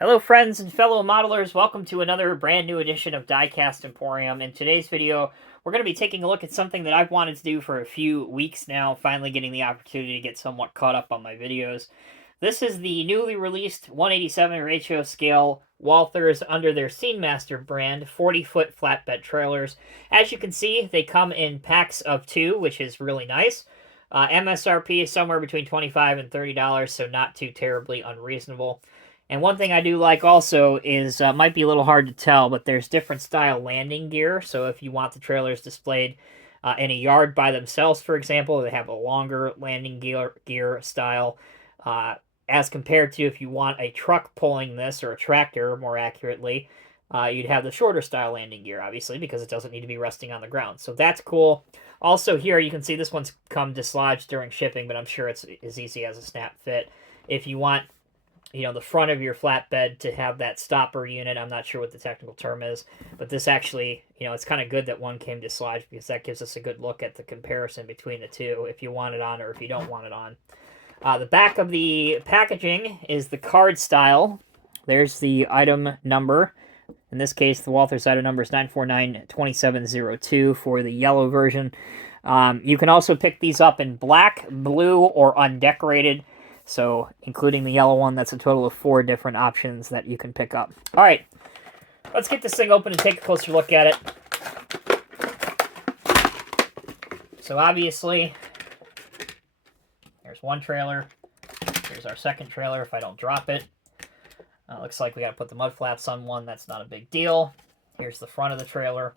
Hello friends and fellow modelers, welcome to another brand new edition of Diecast Emporium. In today's video, we're going to be taking a look at something that I've wanted to do for a few weeks now, finally getting the opportunity to get somewhat caught up on my videos. This is the newly released 187 ratio scale Walthers under their SceneMaster brand 40-foot flatbed trailers. As you can see, they come in packs of 2, which is really nice. MSRP is somewhere between $25 and $30, so not too terribly unreasonable. And one thing I do like also is, might be a little hard to tell, but there's different style landing gear. So if you want the trailers displayed in a yard by themselves, for example, they have a longer landing gear style, as compared to if you want a truck pulling this, or a tractor, more accurately, you'd have the shorter style landing gear, obviously, because it doesn't need to be resting on the ground. So that's cool. Also here, you can see this one's come dislodged during shipping, but I'm sure it's as easy as a snap fit. If you want, the front of your flatbed to have that stopper unit, I'm not sure what the technical term is, but this actually, it's kind of good that one came dislodged, because that gives us a good look at the comparison between the two, if you want it on or if you don't want it on. The back of the packaging is the card style. There's the item number. In this case, the Walthers item number is 9492702 for the yellow version. You can also pick these up in black, blue, or undecorated. So, including the yellow one, that's a total of 4 different options that you can pick up. All right, let's get this thing open and take a closer look at it. So, obviously, there's one trailer. Here's our second trailer if I don't drop it. Looks like we got to put the mud flaps on one. That's not a big deal. Here's the front of the trailer.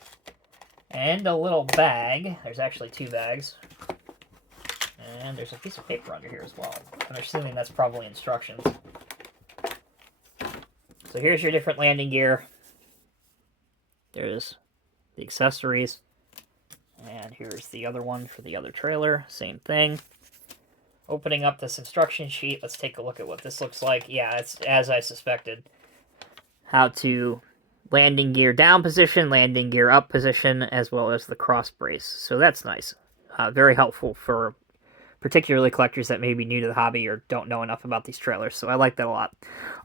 And a little bag. There's actually 2 bags. And there's a piece of paper under here as well. I'm assuming that's probably instructions. So here's your different landing gear. There's the accessories. And here's the other one for the other trailer. Same thing. Opening up this instruction sheet, let's take a look at what this looks like. Yeah, it's as I suspected. How to landing gear down position, landing gear up position, as well as the cross brace. So that's nice. Very helpful for particularly collectors that may be new to the hobby or don't know enough about these trailers. So I like that a lot.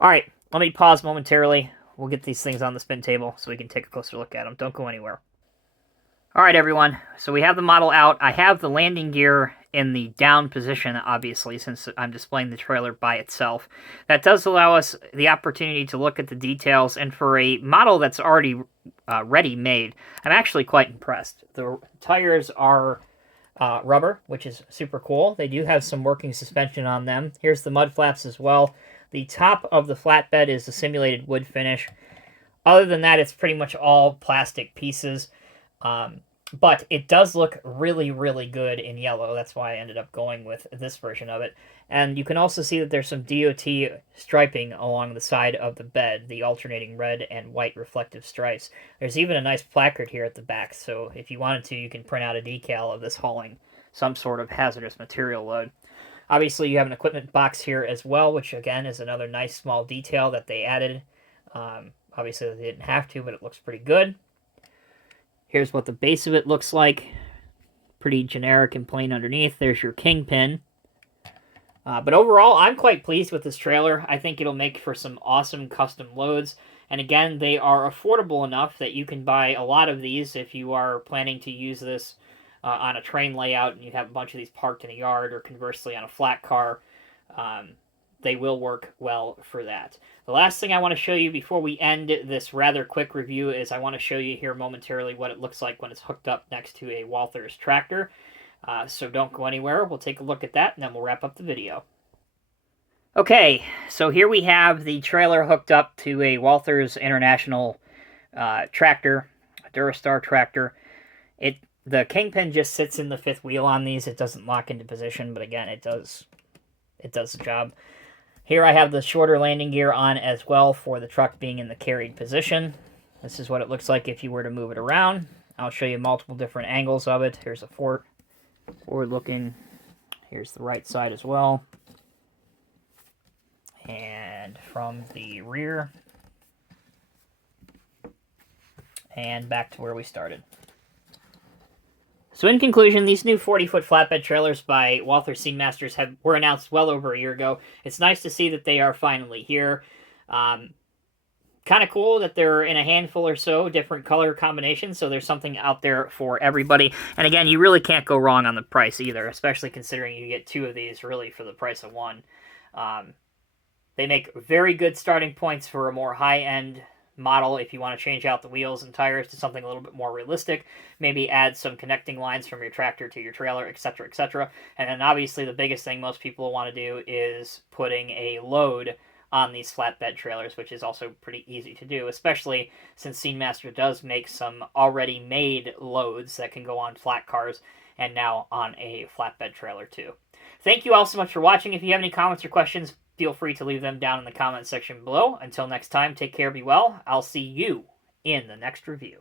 All right, let me pause momentarily. We'll get these things on the spin table so we can take a closer look at them. Don't go anywhere. All right, everyone. So we have the model out. I have the landing gear in the down position, obviously, since I'm displaying the trailer by itself. That does allow us the opportunity to look at the details, and for a model that's already ready-made, I'm actually quite impressed. The tires are rubber, which is super cool. They do have some working suspension on them. Here's the mud flaps as well. The top of the flatbed is a simulated wood finish. Other than that, it's pretty much all plastic pieces. But it does look really, really good in yellow. That's why I ended up going with this version of it. And you can also see that there's some DOT striping along the side of the bed, the alternating red and white reflective stripes. There's even a nice placard here at the back, so if you wanted to, you can print out a decal of this hauling some sort of hazardous material load. Obviously, you have an equipment box here as well, which again is another nice small detail that they added. Obviously, they didn't have to, but it looks pretty good. Here's what the base of it looks like. Pretty generic and plain underneath. There's your kingpin. But overall, I'm quite pleased with this trailer. I think it'll make for some awesome custom loads. And again, they are affordable enough that you can buy a lot of these if you are planning to use this on a train layout and you have a bunch of these parked in a yard, or conversely on a flat car. They will work well for that. The last thing I want to show you before we end this rather quick review is I want to show you here momentarily what it looks like when it's hooked up next to a Walthers tractor. So don't go anywhere. We'll take a look at that, and then we'll wrap up the video. Okay, so here we have the trailer hooked up to a Walthers International tractor, a Durastar tractor. The kingpin just sits in the 5th wheel on these. It doesn't lock into position, but again, it does the job. Here I have the shorter landing gear on as well for the truck being in the carried position. This is what it looks like if you were to move it around. I'll show you multiple different angles of it. Here's a forward looking. Here's the right side as well. And from the rear. And back to where we started. So in conclusion, these new 40-foot flatbed trailers by Walthers SceneMasters were announced well over a year ago. It's nice to see that they are finally here. kind of cool that they're in a handful or so different color combinations, so there's something out there for everybody. And again, you really can't go wrong on the price either, especially considering you get 2 of these really for the price of 1. They make very good starting points for a more high-end model if you want to change out the wheels and tires to something a little bit more realistic, maybe add some connecting lines from your tractor to your trailer, etc., etc. And then obviously the biggest thing most people want to do is putting a load on these flatbed trailers, which is also pretty easy to do, especially since SceneMaster does make some already made loads that can go on flat cars and now on a flatbed trailer too. Thank you all so much for watching. If you have any comments or questions, feel free to leave them down in the comment section below. Until next time, take care, be well. I'll see you in the next review.